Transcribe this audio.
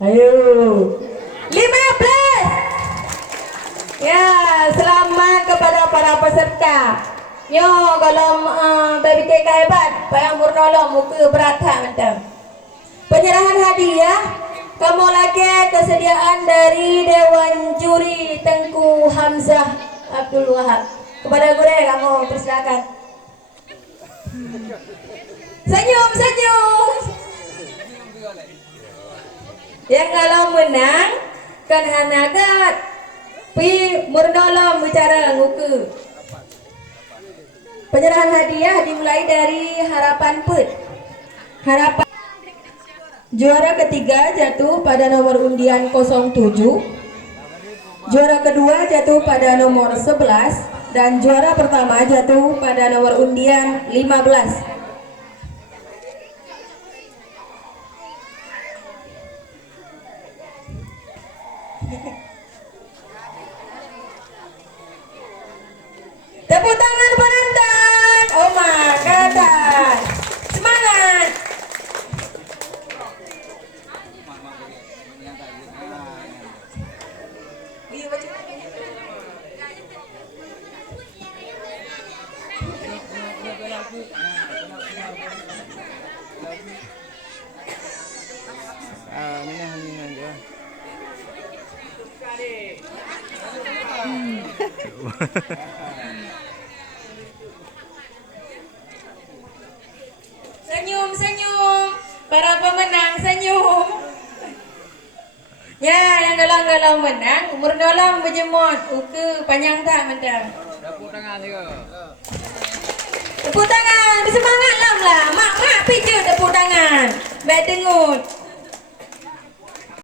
Ayo. 15. Ya, selamat kepada para peserta. Yo, kalau baby TK hebat, payang murnolong muka berata mantap. Penyerahan hadiah kamu lagi kesediaan dari Dewan Juri Tengku Hamzah Abdul Wahab. Kepada guru kamu persilakan. Senyum, senyum. Yang kalau menang kan hanagat pi murnolong bicara nguku. Penyerahan hadiah dimulai dari Harapan Put. Harapan juara ketiga jatuh pada nomor undian 07. Juara kedua jatuh pada nomor 11 dan juara pertama jatuh pada nomor undian 15. Tepuk tangan penonton. Oh my god. Semangat. Minah aja. Senyum, senyum. Para pemenang senyum. Ya, yang galang-galang menang, murnolong berjemot. Uke panjang tak mantap. Tepuk tangan juga. Tepuk tangan, bersemangat lah. Mak pijak tepuk tangan. Baik dengut.